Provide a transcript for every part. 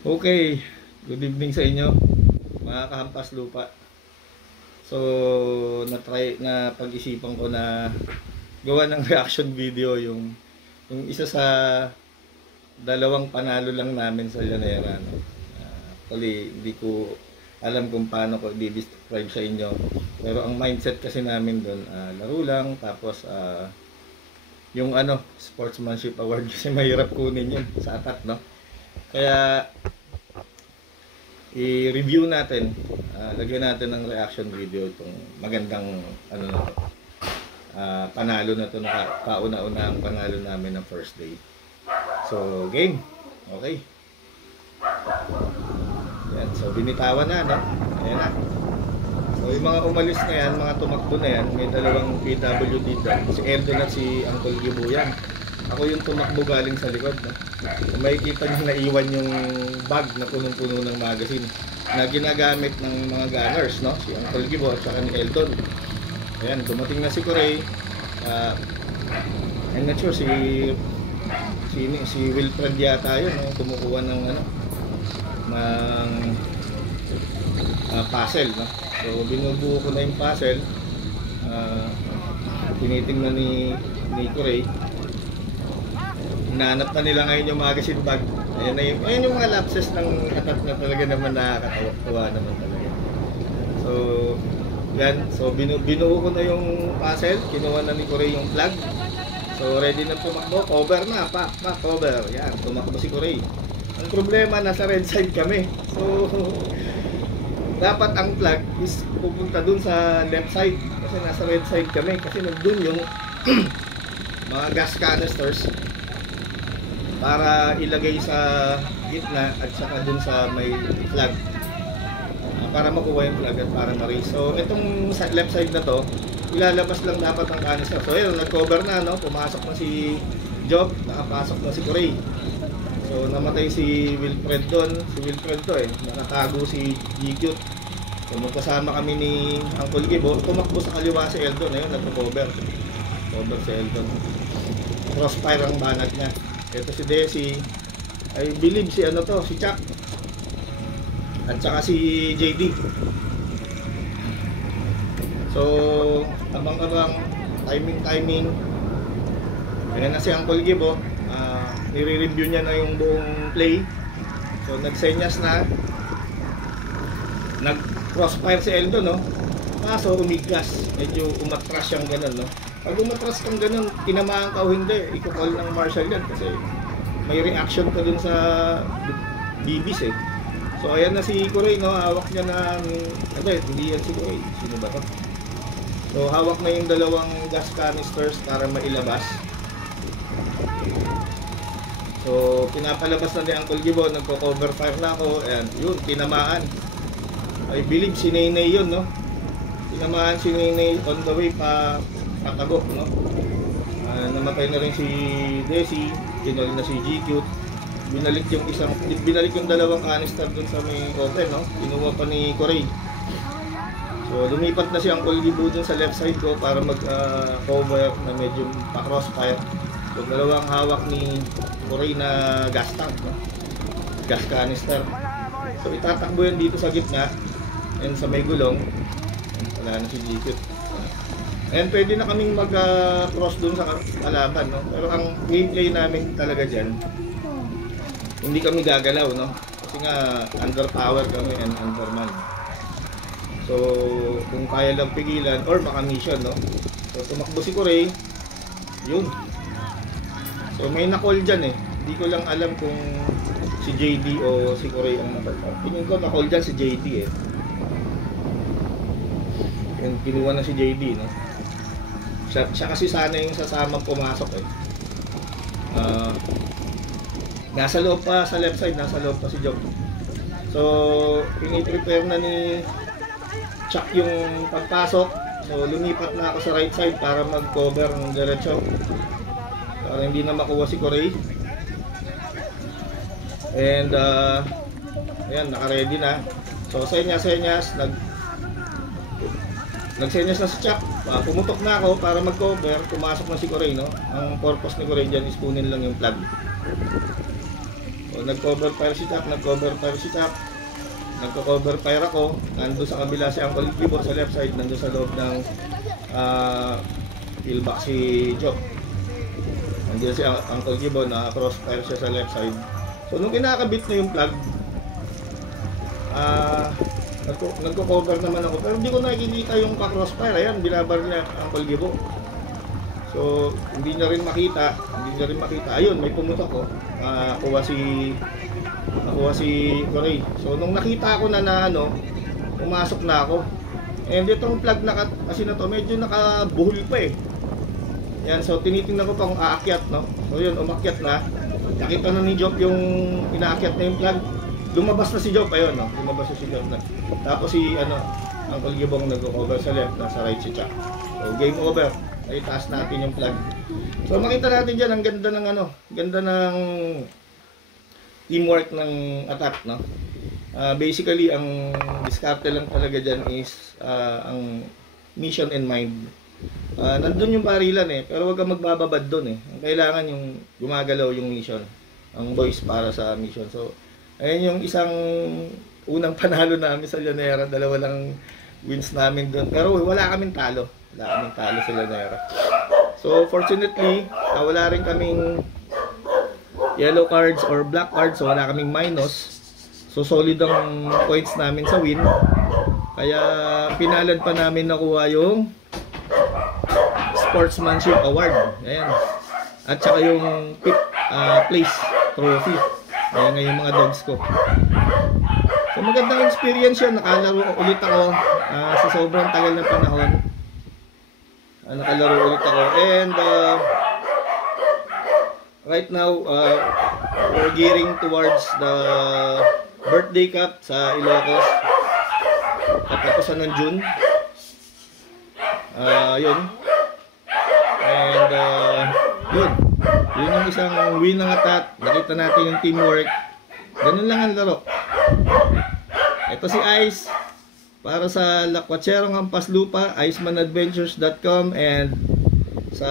Okay, good evening sa inyo, mga kahampas lupa. So, na pag-isipan ko na gawa ng reaction video yung isa sa dalawang panalo lang namin sa Llanera. No? Actually, hindi ko alam kung paano ko i-describe sa inyo. Pero ang mindset kasi namin doon, laro lang, tapos yung sportsmanship award kasi mahirap kunin yun sa atat, no? Kaya i-review natin, lagyan natin ng reaction video itong magandang panalo na to, na kauna-una ang panalo namin ng first day. So game, okay. Yan, so binitawan na, no? Ayan na. So yung mga umalis na yan, mga tumakbo na yan, may dalawang PWD dyan, si Eldon at si Uncle Gibuyan. Ako yung tumakbo galing sa likod, no? Kung makikita nyo, naiwan yung bag na punong-puno ng magazine na ginagamit ng mga gunners, no? Si Uncle Gibo at saka ni Eldon. Ayan, dumating na si Corey. I'm not sure, si Wilfred yata yun, no? Kumukuha ng puzzle, no? So binubuo ko na yung puzzle. Tinitingnan ni Corey. Hinahanap na nila ngayon yung magazine bag. Ayan yung mga lapses ng katat na talaga naman, nakakatawa naman talaga. So, yan. So, binuo ko na yung puzzle. Kinuha na ni Corey yung flag. So, ready na tumakbo. Cover na. Cover. Yan. Tumakbo si Corey. Ang problema, nasa red side kami. So, dapat ang flag is pupunta dun sa left side. Kasi nasa red side kami. Kasi nandun yung mga gas canisters para ilagay sa gitna at saka dun sa may flag, para makuha yung flag at para ma-raise. So itong left side na to, ilalabas lang dapat ang canister. So ayun, nag-cover na, no? Pumasok na si Job, nakapasok na si Corey. So namatay si Wilfred doon. Si Wilfred to nakatago si GQ. So magkasama kami ni Uncle Gibo. Tumakbo sa kaliwa si Eldon. Ayun, nagpo-cover si Eldon. Crossfire ang banat niya. Ito si Desi, I believe si si Chuck at saka si JD. So abang-abang, timing. Ayan na si Uncle Gibo, nire-review niya na yung buong play. So nagsenyas na, nag-crossfire si Eldo, no? Kaso umiglas, medyo umatras siyang ganun, no? Pag umatras kang ganun, tinamaan ka o hindi, i-call ng marshal yan kasi may reaction ka dun sa BBs eh. So ayan na si Corey, no? Hawak niya ng, hindi yan si Corey, sino ba to? So hawak na yung dalawang gas canisters para mailabas. So pinapalabas na ni Uncle Gibo, nagko-cover fire na ako, ayan, yun, tinamaan. I believe si Nene yun, no? Tinamaan si Nene on the way patago, no? Namatay na rin si Desi, kinol na si GQ. Binalik yung dalawang canister dun sa may open, no? Kinuha pa ni Corey. So lumipat na si Uncle Gibo dun sa left side ko para mag-cover na medyo pa-crossfire. So dalawang hawak ni Corey na gas tank, no? Gas canister. So itatakbo yan dito sa gitna and sa may gulong. Wala na si GQ. And pwede na kaming mag-cross dun sa kalaban, no? Pero ang gameplay namin talaga dyan, hindi kami gagalaw, no? Kasi nga underpower kami and underman. So kung kaya lang pigilan or maka-mission, no? So tumakbo si Corey, yun. So may na-call dyan eh. Hindi ko lang alam kung si JD o si Corey ang na-call. Tingin ko na-call dyan si JD eh. And kinuha na si JD, no? Siya kasi sana yung sasamang pumasok eh. Nasa loob pa sa left side, nasa loob pa si Job. So piniprepare na ni Chuck yung pagpasok. So lumipat na ako sa right side para mag-cover ng diretso, para hindi na makuha si Corey. And ayan, naka-ready na. So senyas, nagsenyas na si Chuck. Pumutok na ako para mag-cover. Pumasok na si Corey, no? Ang purpose ni Corey dyan is kunin lang yung flag. So So nag-cover fire si Chuck, nag-cover fire si Chuck. Nagko-cover fire ako. Nandun sa kabila si Uncle Gibor sa left side, nandun sa loob ng pillbox si Jock. Nandiyan si Uncle Gibor na crossfire siya sa left side. So nung kinakabit na yung plug, nagko-cover naman ako pero hindi ko nakikita yung ka-crossfire. Ayan, binabar niya Uncle Gibor. So hindi na rin makita. Ayun, may pumutok ko. Nakuha si Corey. So nung nakita ko na pumasok na ako. And itong plug kasi na to, medyo nakabuhol pa eh. Yan, so tinitingnan ko pa kung aakyat, no? So yun, umakyat na. Nakita na ni Job yung inaakyat na yung plug. Lumabas na si Job, ayun, no? Lumabas na si Job na. Tapos si Uncle Gibong nag-cover sa left, nasa right si Chuck. So game over. Ay taas natin yung plug. So makita natin diyan ang ganda ng teamwork ng attack, no? Basically ang diskarte lang talaga diyan is ang mission in mind. Nandun yung barilan eh, pero wag kang magbababad doon eh. Ang kailangan yung gumagalaw yung mission. Ang boys para sa mission. So ayun yung isang unang panalo namin sa Llanera, 2 lang wins namin doon. Pero wala kaming talo. Wala kaming talo sa Llanera. So fortunately, wala rin kaming yellow cards or black cards, so wala kaming minus. So solid ang points namin sa win. Kaya pinalad pa namin nakuha yung Sportsmanship Award. Ayan. At saka yung 5th place trophy. Ayan nga yung mga dogs ko. So magandang experience yun. Nakalaro ulit ako sa sobrang tagal ng panahon. Nakalaro ulit ako. And right now, we're gearing towards the birthday cup sa Ilocos. Katapusan ng June. Yun. And yun. Yun yung isang win ng attack. Nakita natin yung teamwork. Ganun lang ang laro. Ito si Ice. Para sa Lakwacherong Hampas Lupa, icemanadventures.com, and sa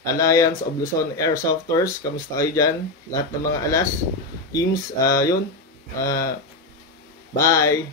Alliance of Luzon Airsofters. Kamusta kayo dyan? Lahat ng mga alas, teams, yun. Bye!